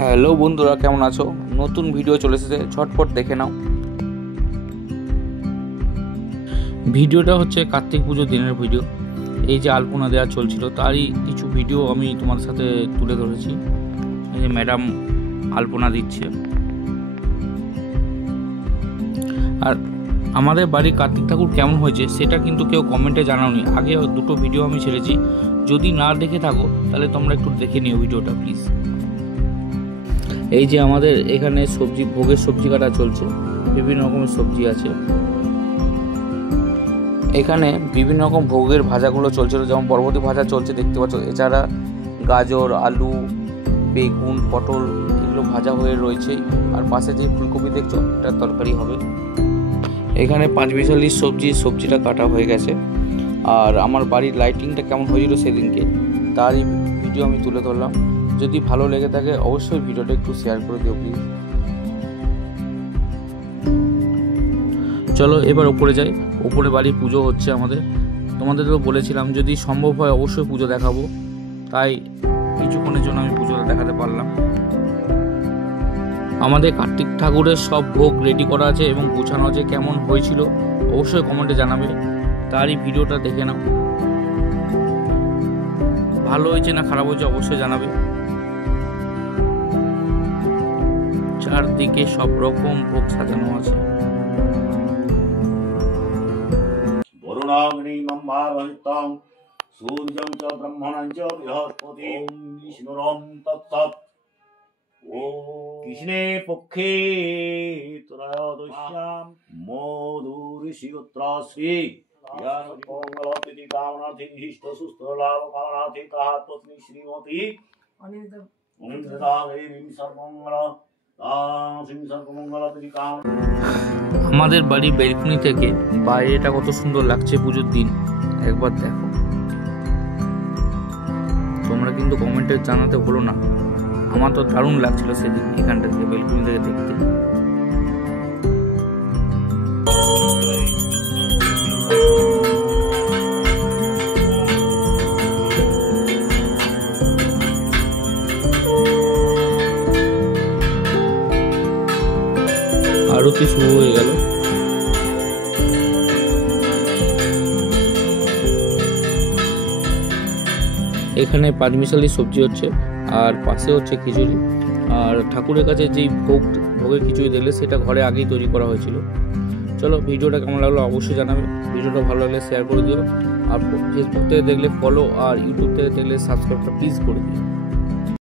Hello বন্ধুরা, কেমন আছো? নতুন ভিডিও চলে এসেছে, ঝটপট দেখে নাও। ভিডিওটা হচ্ছে কার্তিক পুজোর দিনের ভিডিও। এই যে আলপনা দেওয়া চলছিল তারই কিছু ভিডিও আমি তোমার সাথে তুলে ধরেছি। এই যে ম্যাডাম আলপনা দিচ্ছে। আর আমাদের বাড়ির কার্তিক ঠাকুর কেমন হয়েছে সেটা কিন্তু কেউ কমেন্টে জানাওনি। আগে দুটো ভিডিও আমি ছেড়েছি, যদি না দেখে থাকো তাহলে তোমরা একটু দেখে নিও ভিডিওটা প্লিজ। এই যে আমাদের এখানে সবজি ভোগের সবজি কাটা চলছে, বিভিন্ন রকমের সবজি আছে এখানে, বিভিন্ন রকম ভোগের ভাজাগুলো চলছিল, যেমন পরবর্তী ভাজা চলছে দেখতে পাচ্ছ। এছাড়া গাজর, আলু, বেগুন, পটল এগুলো ভাজা হয়ে রয়েছে। আর পাশে যে ফুলকপি দেখছো এটা তরকারি হবে। এখানে পাঁচমিশালির সবজিটা কাটা হয়ে গেছে। আর আমার বাড়ির লাইটিংটা কেমন হয়েছিল সেদিনকে তারই ভিডিও আমি তুলে ধরলাম। যদি ভালো লেগে থাকে অবশ্যই ভিডিওটা একটু শেয়ার করে দিও প্লিজ। চলো এবার ওপরে যাই। ওপরে বাড়ি পুজো হচ্ছে আমাদের। তোমাদেরও বলেছিলাম যদি সম্ভব হয় অবশ্যই পুজো দেখাবো, তাই কিছুক্ষণের জন্য আমি পুজোটা দেখাতে পারলাম। আমাদের কার্তিক ঠাকুরের সব ভোগ রেডি করা আছে এবং গোছানো আছে। কেমন হয়েছিল অবশ্যই কমেন্টে জানাবে, তারই ভিডিওটা দেখে নাও। ভালো হয়েছে না খারাপ হয়েছে অবশ্যই জানাবে। চারদিকে সব রকম ভোগ সাজানো আছে। বরুণাগ্নিমম্বাবহিতং সূর্যং চ ব্রহ্মণং চ বৃহস্পতি ওম বিষ্ণুরং তত্তৎ। কৃষ্ণে পক্ষে ত্রয়োদশ্যাম মধুঋষিগোত্রশ্রী মঙ্গলতিথি কামনার্থী ইষ্ট সুস্থ লাভ কামনার্থী তাহার পত্নী শ্রীমতী অনিন্দিতা দেবী সর্বমঙ্গল আমাদের বাড়ির বেলকুনি থেকে বাইরেটা কত সুন্দর লাগছে পুজোর দিন, একবার দেখো। তোমরা কিন্তু কমেন্টে জানাতে ভুলো না। আমার তো দারুণ লাগছিল সেদিন এখানটা থেকে বেলকুনি থেকে দেখতে। আরতি শুরু হয়ে গেল। এখানে পাঁচমিশালি সবজি হচ্ছে আর পাশে হচ্ছে খিচুড়ি। আর ঠাকুরের কাছে যেই ভোগের খিচুড়ি দেখলে সেটা ঘরে আগেই তৈরি করা হয়েছিল। চলো ভিডিওটা কেমন লাগলো অবশ্যই জানাবে। ভিডিওটা ভালো লাগলে শেয়ার করে দিও। আর ফেসবুক থেকে দেখলে ফলো আর ইউটিউব থেকে দেখলে সাবস্ক্রাইবটা প্লিজ করে দিও।